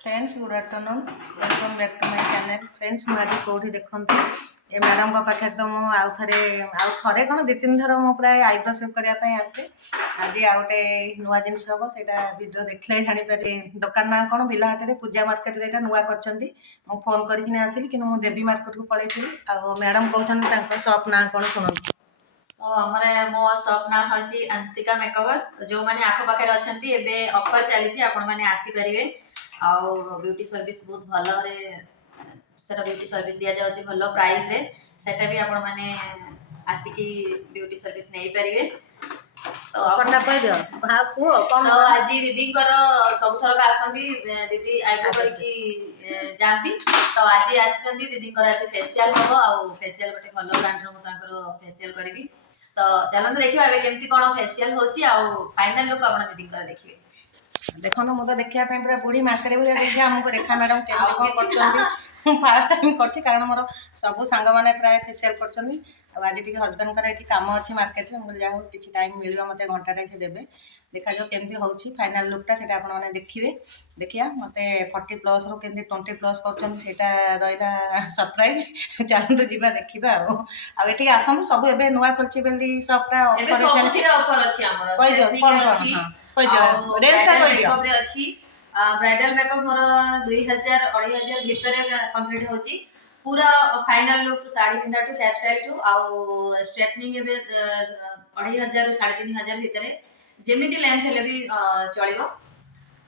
Friends good afternoon welcome back to my channel. Friends मुझे आज कौटी देखते ये मैडम पाखे तो मुझे आउ थे कौन दु तीन थर मुझे प्राय आईब्रो सेव करने आसे। आज आउ गए नुआ जिन हम से भिडियो देखले जापर दुकान ना कौन बिलहाटे पूजा मार्केट ये नुआ कर फोन करके आसली कि देवी मार्केट को पलैली मैडम कहते सप ना कौन शुणु। मो शॉप ना हची अंशिका मेकओवर जो माने आखो पाखे अच्छा एबे ऑफर चली आपण माने आसी परिवे आउ ब्यूटी सर्विस बहुत भलो रे सेटा ब्यूटी सर्विस दिया जाउची भलो प्राइस रे सेटा भी आपण माने आसिकी ब्यूटी सर्विस नै परिवे। तो कोनटा कह दियो भा को कोन तो आज दीदी कर सब थर का आसंदी दीदी आईब्रो करकी जानती तो आज आछंदी दीदी कर आज फेशियल हो आउ फेशियल बटे भलो ब्रांड रो तांकर फेशियल करबी। तो चलते देखिए एबे केमती कोन फेशियल होची आउ फाइनल लुक आपण दीदी कर देखिए। देखो मु तो देखिया पे पूरा बुढ़ी मार्केट बुलिया देखिया हमको रेखा मैडम केमती कोन करछंती फर्स्ट टाइम करछि कारण मोर सब सांग माने प्राय फेशियल करछंती। आज टी हजबैंड कर ये काम अच्छी मार्केट में मुझे जहाँ किसी टाइम मिल मत घंटाटे से देवे देखा जाओ केमती होची फाइनल लुकटा से आप देखिए। देखिया मत 40 प्लस रू केमती 20 प्लस कर रहा सरप्राइज चलते जीवा देखा आगे आसतु सब ए नुआ खोलची बेली सबटा ब्राइडल मेकअप मोर 2000 2500 भितर कंप्लीट होची पूरा फाइनल लुक तो साड़ी पिंधा टू हेयर स्टाइल टू आउ स्ट्रेटनिंग एबे 2500 3500 भितर जेमिति लेंथ हेले भी चलिबो।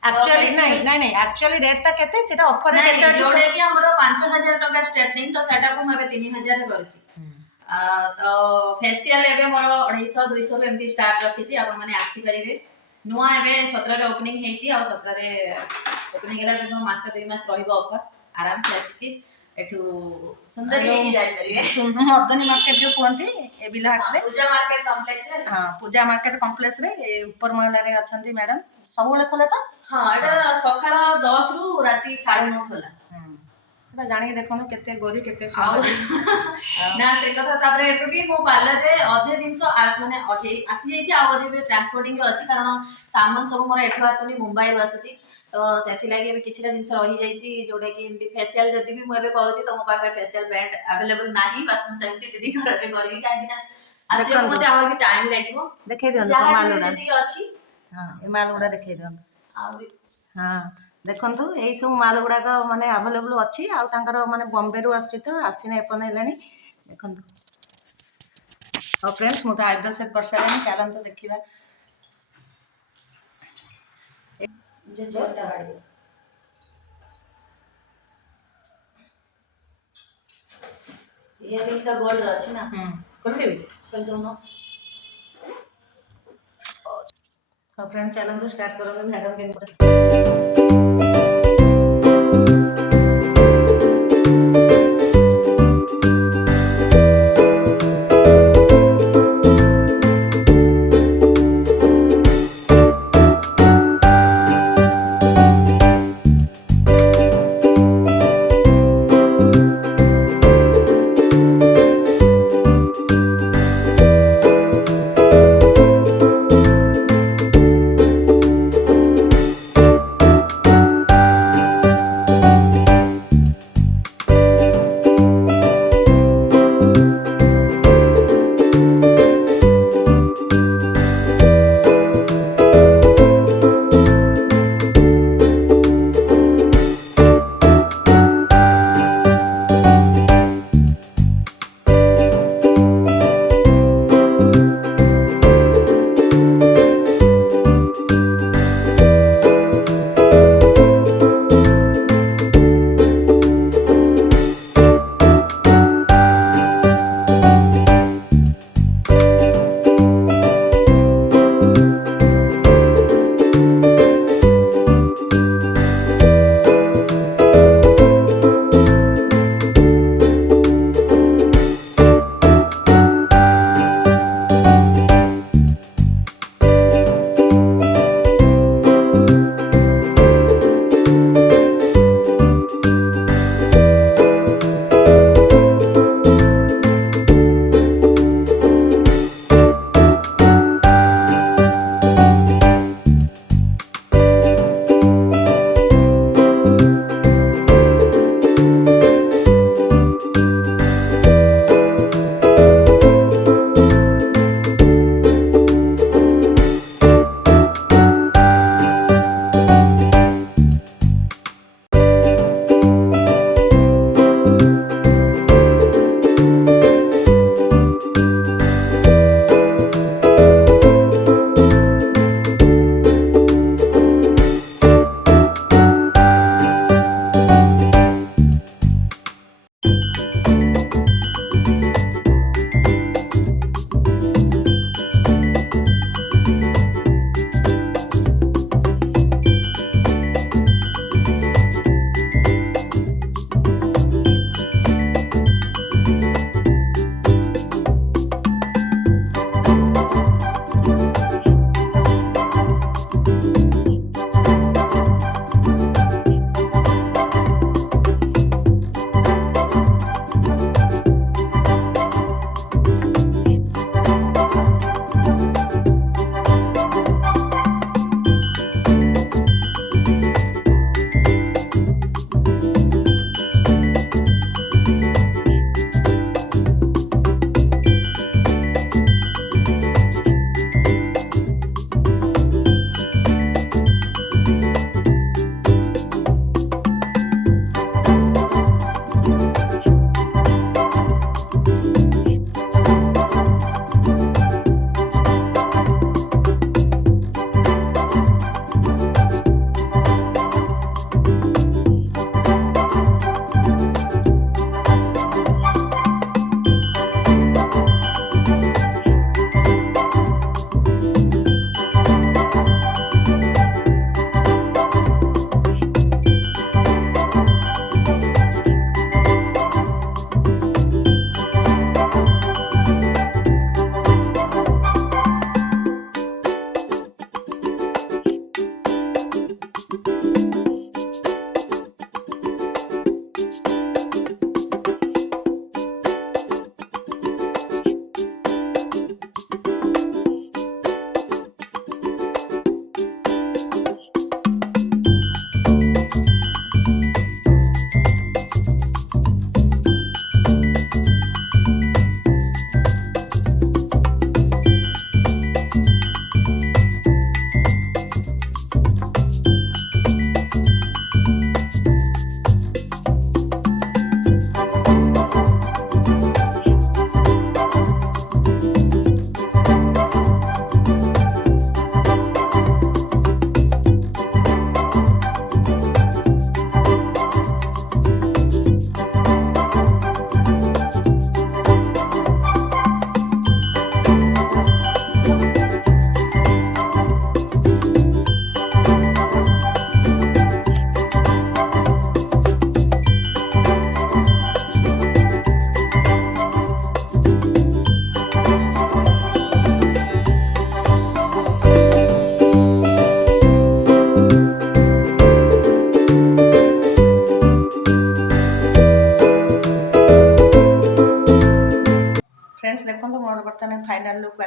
एक्चुअली नहीं नहीं नहीं एक्चुअली रेट ता केते सेटा ऑफर रे केते जोडे कि हमरो 5000 टका स्ट्रेटनिंग तो सेटा को मैं 3000 करछि। तो फेशियल एबे मोर 250 200 एमती स्टार्ट रखी छी आपण माने आसी परिबे। नुआ एबे 17 रे ओपनिंग हेची आ 17 रे ओपनिंग हेला बे मास 2 मास रहिबो ऑफर आराम से आसी की एठू सुंदर हेकी जाय परिबे। सुंदर मर्दनी मार्केट जो कहंती ए बिलहाट रे पूजा मार्केट कॉम्प्लेक्स रे हां पूजा मार्केट कॉम्प्लेक्स रे ऊपर महला रे अछंती मैडम सब बेले खोले तो हां एटा सकाळ 10 रु राती 9:30 खोला एटा जानि देखनु केते गोरी केते सुंदर ना से कथा तापर एबे भी मो पार्लर रे अधे जिंस माने अधे आसी जाई छी आ अधे भी ट्रांसपोर्टिंग रे अछि कारण सामान सब मोर एठो आसनी मुंबई रो आसी तो सेथि लागि एबे किछिटा जिंस रहि जाई छी जोडे कि एमती फेशियल जति भी मु एबे करूची तो मो पाखे फेशियल ब्रांड अवेलेबल नाही बस मु सेमती दीदी घर पे करबी काहे ना आसी मते और भी टाइम लागिवो देखे दियो मालुडा दीदी अछि। हां ए मालुडा देखे दियो हां देखंतु एई सब माल गुडा का माने अवेलेबल अछि आ तांकर माने बॉम्बे रु आछि तो आसीने एपन हेलानी देखंतु। और फ्रेंड्स मु तो आईब्रो सेव कर सारानी चलन तो देखिबा जो जोटा बाड़ी ये भी का गोल्ड अछि ना खोल देबी खोल दो ना। तो फ्रेंड्स चलन तो स्टार्ट करोगे मैडम के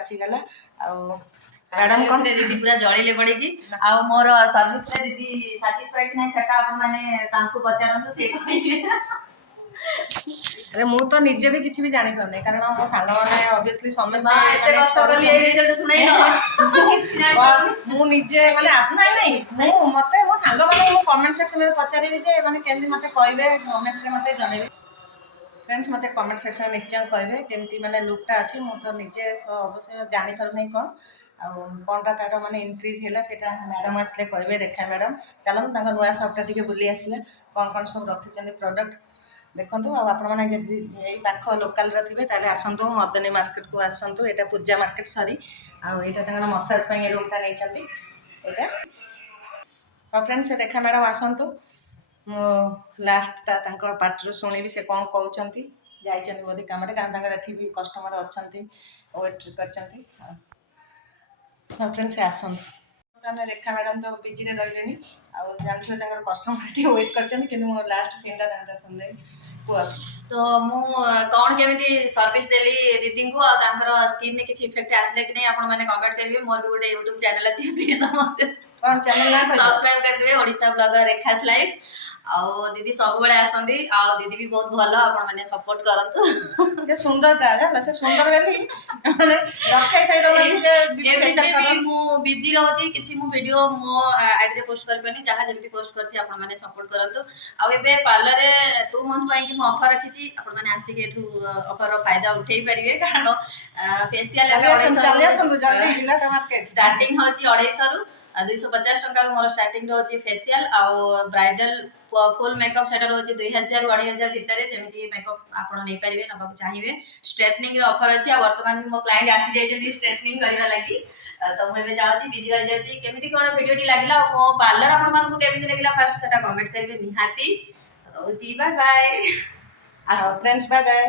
ଆସିଗଲା। ଆଉ ମ୍ୟାଡ଼ାମ କ'ଣ ଦିଦି ପୁରା ଜଳିଲେ ପଡିକି ଆଉ ମୋର ସର୍ଭିସ ରେ ଦିଦି ସାଟିସ୍ଫାଇଡ୍ ନାହିଁ ସେଟା ଆପଣ ମାନେ ତାଙ୍କୁ ପଚାରନ୍ତୁ ସେ କହିବେ। ଆରେ ମୁଁ ତ ନିଜେ ବି କିଛି ବି ଜାଣିପାରୁନି କାରଣ ମୋ ସାଙ୍ଗମାନେ ଅବଭିୟସଲି ସମସ୍ତେ ଏତେ କଷ୍ଟ କଲି ଏଇ ରେଜଲ୍ଟ ଶୁଣେଇଲ। ମୁଁ ନିଜେ ମାନେ ନାଇଁ ମତେ ମୋ ସାଙ୍ଗମାନେ ମୁଁ କମେଣ୍ଟ ସେକ୍ସନରେ ପଚାରିବି ଯେ ମାନେ କେମିତି ମତେ କହିବେ କମେଣ୍ଟରେ ମତେ ଜଣେଇବେ ଫ୍ରେଣ୍ଡସ୍ ମତେ କମେଣ୍ଟ ସେକ୍ସନରେ ନିଶ୍ଚୟ କହିବେ କେମିତି ମାନେ ଲୁକ୍ଟା ଅଛି ମୁଁ ତ ନିଜେ ଅବଶ୍ୟ ଜାଣିପାରୁନାହିଁ କ'ଣ ଆଉ କ'ଣଟା ତାର ମାନେ ଇନକ୍ରିଜ୍ ହେଲା ସେଇଟା ମ୍ୟାଡ଼ାମ୍ ଆସିଲେ କହିବେ ରେଖା ମ୍ୟାଡ଼ାମ୍ ଚାଲନ୍ତୁ ତାଙ୍କ ନୂଆ ସପ୍ଟା ଟିକେ ବୁଲି ଆସିବା କ'ଣ ସବୁ ରଖିଛନ୍ତି ପ୍ରଡ଼କ୍ଟ ଦେଖନ୍ତୁ ଆଉ ଆପଣମାନେ ଯଦି ଏଇ ପାଖ ଲୋକାଲରେ ଥିବେ ତାହେଲେ ଆସନ୍ତୁ ମଦନୀ ମାର୍କେଟକୁ ଆସନ୍ତୁ ଏଇଟା ପୂଜା ମାର୍କେଟ ସରି ଆଉ ଏଇଟା ତାଙ୍କର ମସାଜ ପାଇଁ ଏ ରୁମ୍ଟା ନେଇଛନ୍ତି ଏଇଟା ହଁ ଫ୍ରେଣ୍ଡସ୍ ରେଖା ମ୍ୟାଡ଼ାମ୍ ଆସନ୍ତୁ ମୁଁ ଲାଷ୍ଟଟା ତାଙ୍କ ପାଟିରୁ ଶୁଣିବି ସେ କ'ଣ କହୁଛନ୍ତି ଯାଇଛନ୍ତି ବୋଧେ କାମରେ କାରଣ ତାଙ୍କର ଏଠି ବି କଷ୍ଟମର ଅଛନ୍ତି ୱେଟ୍ କରିଛନ୍ତି ହଁ ଫ୍ରେଣ୍ଡସ୍ ସେ ଆସନ୍ତୁ ତାହେଲେ ରେଖା ମ୍ୟାଡ଼ାମ୍ ତ ବିଜିରେ ରହିଲେଣି ଆଉ ଜାଣିଥିବେ ତାଙ୍କର କଷ୍ଟମର ଏଠି ୱେଟ୍ କରିଛନ୍ତି କିନ୍ତୁ ମୁଁ ଲାଷ୍ଟ ସିନ୍ଟା ତାଙ୍କର ଶୁଣିଦେବି କୁହ ତ ମୁଁ କ'ଣ କେମିତି ସର୍ଭିସ ଦେଲି ଦିଦିଙ୍କୁ ଆଉ ତାଙ୍କର ସ୍କିନ୍ରେ କିଛି ଇଫେକ୍ଟ ଆସିଲା କି ନାହିଁ ଆପଣ ମାନେ କମେଣ୍ଟ କରିବେ ମୋର ବି ଗୋଟେ ୟୁଟ୍ୟୁବ ଚ୍ୟାନେଲ ଅଛି ପ୍ଲିଜ୍ ସମସ୍ତେ କ'ଣ ଚ୍ୟାନେଲ ନା ସବସ୍କ୍ରାଇବ କରିଦେବେ ଓଡ଼ିଶା ବ୍ଲଗର ରେଖାସ୍ ଲାଇଫ୍ ଆଉ ଦିଦି ସବୁବେଳେ ଆସନ୍ତି ଆଉ ଦିଦି ବି ବହୁତ ଭଲ ଆପଣ ମାନେ ସପୋର୍ଟ କରନ୍ତୁ ସେ ସୁନ୍ଦରଟା ଜାଣିଲ ସେ ସୁନ୍ଦର ବୋଲି ମାନେ ରଖେଇ ଏମିତି ମୁଁ ବିଜି ରହୁଛି କିଛି ମୁଁ ଭିଡ଼ିଓ ମୋ ଆଇଡିରେ ପୋଷ୍ଟ କରିପାରୁନି ଯାହା ଯେମିତି ପୋଷ୍ଟ କରିଛି ଆପଣ ମାନେ ସପୋର୍ଟ କରନ୍ତୁ ଆଉ ଏବେ ପାର୍ଲରରେ 2 ମନ୍ଥ ପାଇଁ କି ମୁଁ ଅଫର ରଖିଛି ଆପଣ ମାନେ ଆସିକି ଏଠୁ ଅଫରର ଫାଇଦା ଉଠେଇ ପାରିବେ କାରଣ ଫେସିଆଲ ଷ୍ଟାର୍ଟିଂ ହେଉଛି 250 ରୁ 250 ଟଙ୍କାରୁ ମୋର ଷ୍ଟାର୍ଟିଂ ରହୁଛି ଫେସିଆଲ ଆଉ ବ୍ରାଇଡାଲ ଫୁଲ୍ ମେକଅପ୍ ସେଟା ରହୁଛି 2000 ରୁ 2500 ଭିତରେ ଯେମିତି ମେକଅପ୍ ଆପଣ ନେଇପାରିବେ ନେବାକୁ ଚାହିଁବେ ଷ୍ଟ୍ରେଟନିଂର ଅଫର ଅଛି ଆଉ ବର୍ତ୍ତମାନ ବି ମୋ କ୍ଲାଏଣ୍ଟ ଆସିଯାଇଛନ୍ତି ଷ୍ଟ୍ରେଟନିଂ କରିବା ଲାଗି ତ ମୁଁ ଏବେ ଯାଉଛି ବିଜି ରହିଯାଉଛି କେମିତି କ'ଣ ଭିଡ଼ିଓଟି ଲାଗିଲା ଆଉ ମୋ ପାର୍ଲର ଆପଣମାନଙ୍କୁ କେମିତି ଲାଗିଲା ଫାଷ୍ଟ ସେଟା କମେଣ୍ଟ କରିବେ ନିହାତି ରହୁଛି bye bye friends bye bye